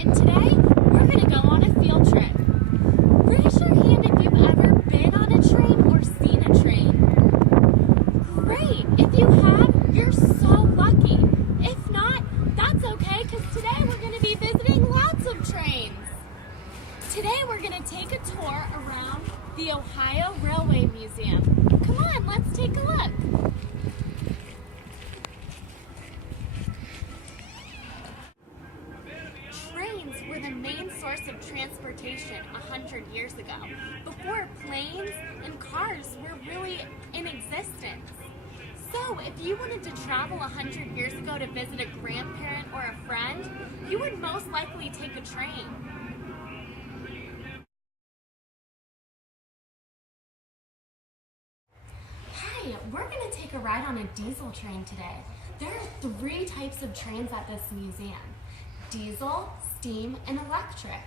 and today we're going to go on a field trip. Raise your hand if you've ever been on a train or seen a train. Great! If you have, you're so lucky. If not, that's okay because today we're going to be visiting lots of trains. Today we're going to take a tour around the Ohio Railway Museum. Come on, let's take a look. Trains were the main source of transportation 100 years ago, before planes and cars were really in existence. So if you wanted to travel 100 years ago to visit a grandparent or a friend, you would most likely take a train. Hi, we're going to take a ride on a diesel train today. There are 3 types of trains at this museum: diesel, steam, and electric.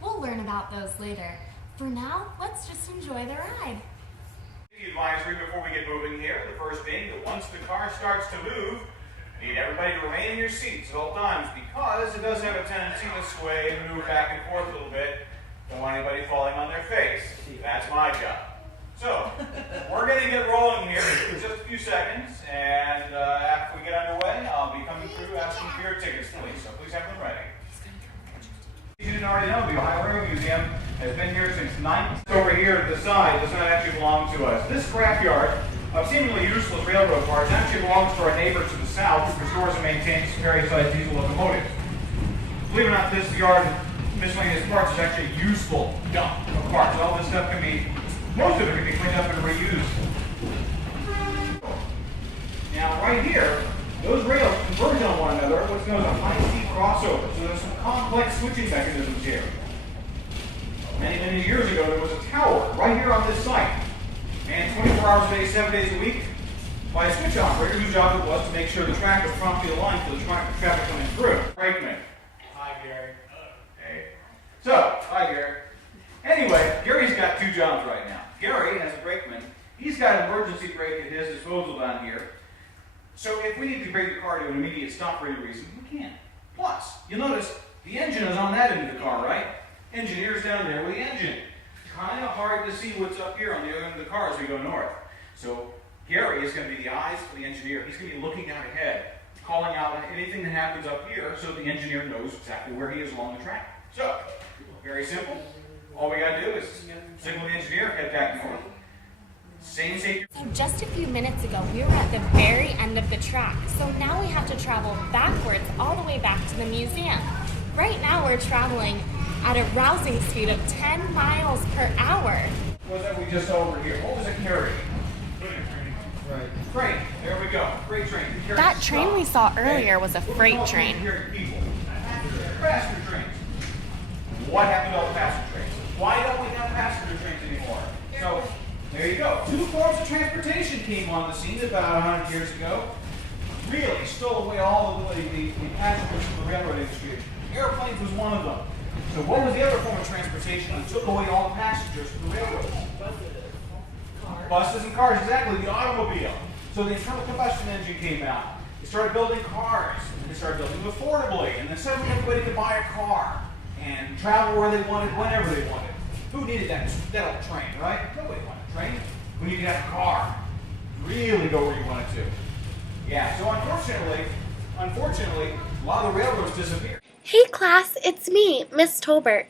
We'll learn about those later. For now, let's just enjoy the ride. The advisory before we get moving here, the first being that once the car starts to move, you need everybody to remain in your seats at all times because it does have a tendency to sway and move back and forth a little bit. Don't want anybody falling on their face. That's my job. So, we're going to get rolling here in just a few seconds, and after we get underway, I'll be coming through asking for your tickets, please. So please have them ready. If you didn't already know, the Ohio Railway Museum has been here since 19... Over here to the side does not actually belong to us. This scrapyard of seemingly useless railroad parts actually belongs to our neighbor to the south, who restores and maintains various-sized diesel locomotives. Believe it or not, this yard of miscellaneous parts is actually a useful dump of parts. All this stuff can be... Most of it can be cleaned up and reused. Now, right here, those rails converge on one another, what's known as a high-speed crossover. So there's some complex switching mechanisms here. Many, many years ago, there was a tower right here on this site. And 24 hours a day, 7 days a week, by a switch operator whose job it was to make sure the track was promptly aligned for the traffic coming through. Brakeman. Hi, Gary. Hey. So, hi, Gary. Anyway, Gary's got 2 jobs right now. Gary, as a brakeman, he's got an emergency brake at his disposal down here. So if we need to bring the car to an immediate stop for any reason, we can. Plus, you'll notice the engine is on that end of the car, right? Engineer's down there with the engine. Kind of hard to see what's up here on the other end of the car as we go north. So Gary is going to be the eyes for the engineer. He's going to be looking out ahead, calling out anything that happens up here so the engineer knows exactly where he is along the track. So, very simple. All we got to do is signal the engineer, head back north. Same safety. So just a few minutes ago, we were at the very end of the track. So now we have to travel backwards all the way back to the museum. Right now we're traveling at a rousing speed of 10 miles per hour. What was that we just saw over here? What was it carrying? Right. Freight. There we go. Freight train. That train we saw earlier was a freight train. Passenger trains. What happened to all the passenger trains? Why don't we have passenger trains anymore? So, there you go. 2 forms of transportation came on the scene about 100 years ago. Really stole away all of the passengers from the railroad industry. Airplanes was one of them. So what was the other form of transportation that took away all the passengers from the railroad? Buses and cars, exactly, the automobile. So the internal combustion engine came out. They started building cars, and they started building them affordably, and then suddenly everybody could buy a car and travel where they wanted, whenever they wanted. Who needed that old train, right? Nobody wanted a train. We needed to have a car. Really go where you wanted to. Yeah, so unfortunately, a lot of the railroads disappeared. Hey class, it's me, Miss Tolbert.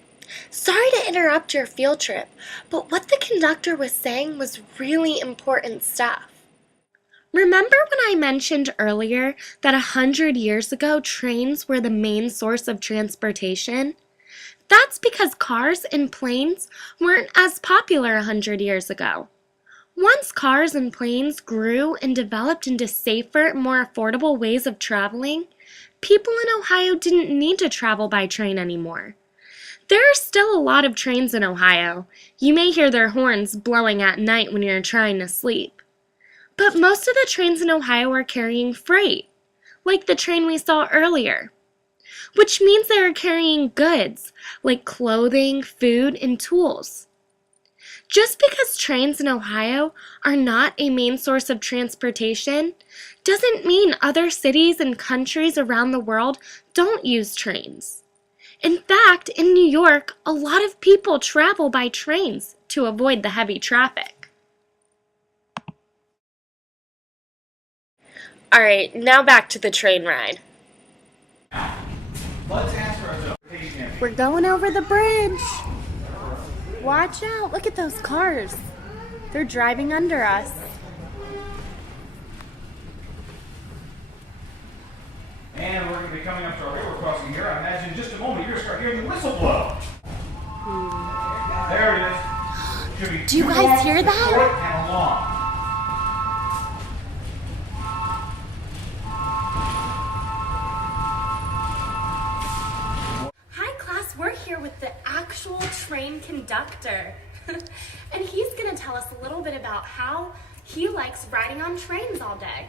Sorry to interrupt your field trip, but what the conductor was saying was really important stuff. Remember when I mentioned earlier that 100 years ago trains were the main source of transportation? That's because cars and planes weren't as popular 100 years ago. Once cars and planes grew and developed into safer, more affordable ways of traveling, people in Ohio didn't need to travel by train anymore. There are still a lot of trains in Ohio. You may hear their horns blowing at night when you're trying to sleep. But most of the trains in Ohio are carrying freight, like the train we saw earlier, which means they are carrying goods like clothing, food, and tools. Just because trains in Ohio are not a main source of transportation doesn't mean other cities and countries around the world don't use trains. In fact, in New York, a lot of people travel by trains to avoid the heavy traffic. Alright, now back to the train ride. Let's answer ourselves. We're going over the bridge. Watch out, look at those cars. They're driving under us. And we're going to be coming up to our railroad crossing here. I imagine in just a moment you're going to start hearing the whistle blow. There it is. Should be Do you guys hear that? short and long. Hi class, we're here with the actual train conductor. And he's going to tell us a little bit about how he likes riding on trains all day.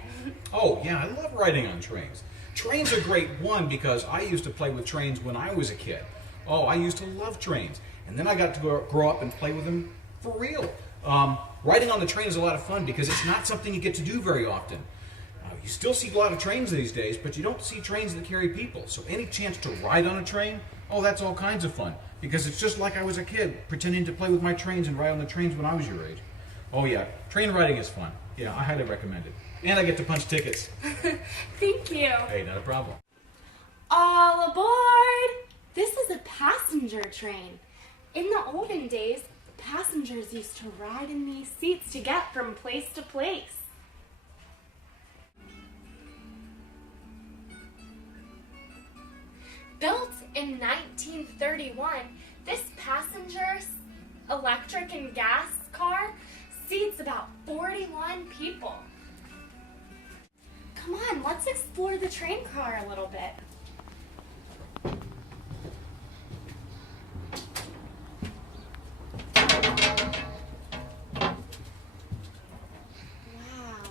Oh, yeah, I love riding on trains. Trains are great, one, because I used to play with trains when I was a kid. Oh, I used to love trains. And then I got to grow up and play with them for real. Riding on the train is a lot of fun because it's not something you get to do very often. You still see a lot of trains these days, but you don't see trains that carry people. So any chance to ride on a train, oh, that's all kinds of fun. Because it's just like I was a kid, pretending to play with my trains and ride on the trains when I was your age. Oh yeah, train riding is fun. Yeah, I highly recommend it. And I get to punch tickets. Thank you. Hey, not a problem. All aboard! This is a passenger train. In the olden days, passengers used to ride in these seats to get from place to place. Built in 1931, this passenger electric and gas car seats about 41 people. Come on, let's explore the train car a little bit. Wow.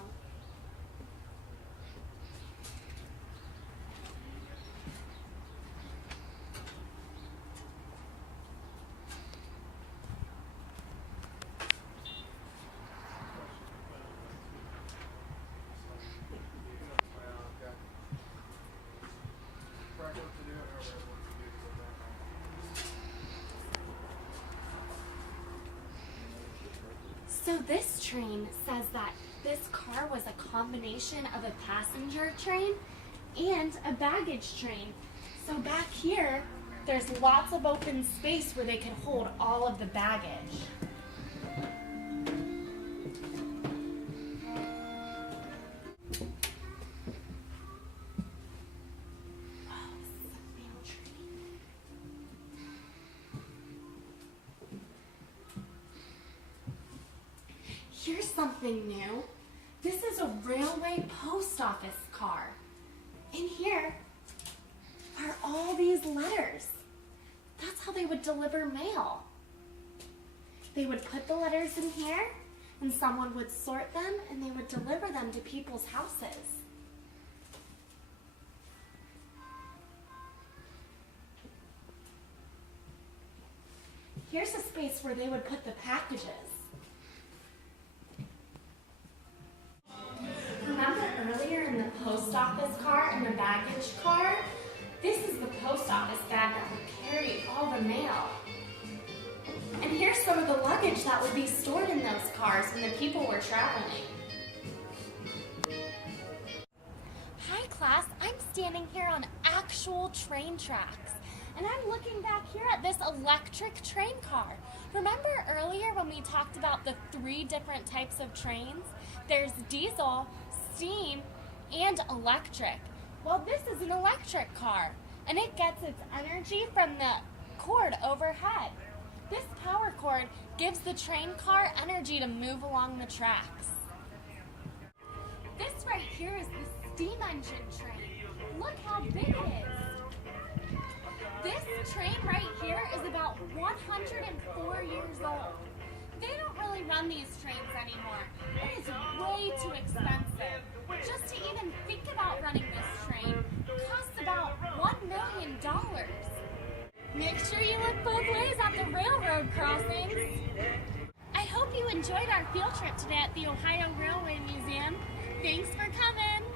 So this train says that this car was a combination of a passenger train and a baggage train. So back here, there's lots of open space where they can hold all of the baggage. Here's something new. This is a railway post office car. In here are all these letters. That's how they would deliver mail. They would put the letters in here, and someone would sort them, and they would deliver them to people's houses. Here's a space where they would put the packages. Remember earlier in the post office car and the baggage car? This is the post office bag that would carry all the mail. And here's some of the luggage that would be stored in those cars when the people were traveling. Hi class, I'm standing here on actual train tracks. And I'm looking back here at this electric train car. Remember earlier when we talked about the 3 different types of trains? There's diesel, steam, and electric. Well, this is an electric car, and it gets its energy from the cord overhead. This power cord gives the train car energy to move along the tracks. This right here is the steam engine train. Look how big it is. This train right here is about 104 years old. They don't really run these trains anymore. It is way too expensive. Just to even think about running this train costs about $1 million. Make sure you look both ways at the railroad crossings. I hope you enjoyed our field trip today at the Ohio Railway Museum. Thanks for coming.